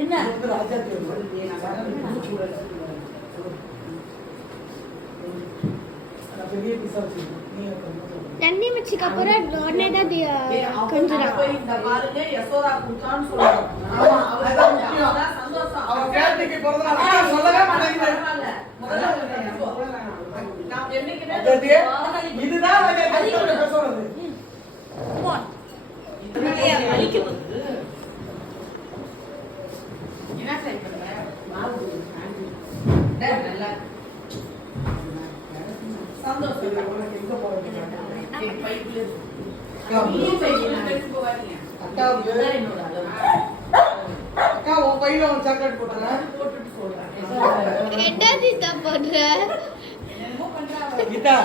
என்ன தண்ணி வச்சுக்க அப்புறம் உடனே தான் கொஞ்சம் இந்த பாருங்க யசோதா குட்டான்னு சொல்றாங்க. ஆமா அதுதான் முக்கியம். சந்தோஷம். அவ கேட்டிக்கு பிறந்தநாள் சொல்லவே மாட்டேங்கிறாங்க. நான் என்னைக்குமே இதுதான் நான் சொல்றது. இதுலயே அழிக்குது. என்ன ட்ரை பண்ற? மாவு நல்லா சந்தோஷம். உனக்கு எங்க போறது? பைப்ல அக்கா உன் பையில ஒரு சாக்லேட் போட்டுறேன் போட்டுட்டு சொல்றேன். என்ன தீதா பண்ற? கீதா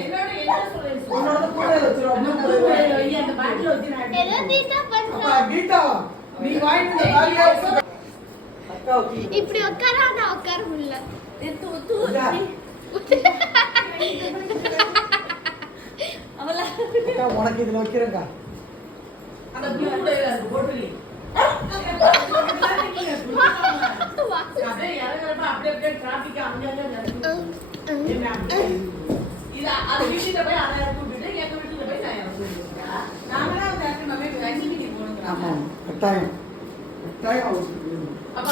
என்னோட என்ன சொல்றேன்? உன்னோட கூட வச்சிரோ. அந்த பாட்டில வச்சி நான் என்ன தீதா பண்ற? அப்பா கீதா நீ வாங்கிட்டு காலியா அக்கா இப்படி உட்காரா நான் உட்கார முடியல. தூ அவளா அக்கா உனக்கு இதுல வைக்கிறேன்க்கா. அந்த ப்ளூல அது போட்டுலி அப்படியே இறங்கறப்ப அப்படியே டிராபிக் அங்கங்க நடக்குது. இத அது வீட்டுல போய் அத கூட்டிட்டு எங்க வீட்டுல போய் நான் இறங்குறேன். நாமளா அந்த நம்ம ஆக்டிவிட்டி போணுங்க. ஆமா கட்டாயம் கட்டாயம். அப்ப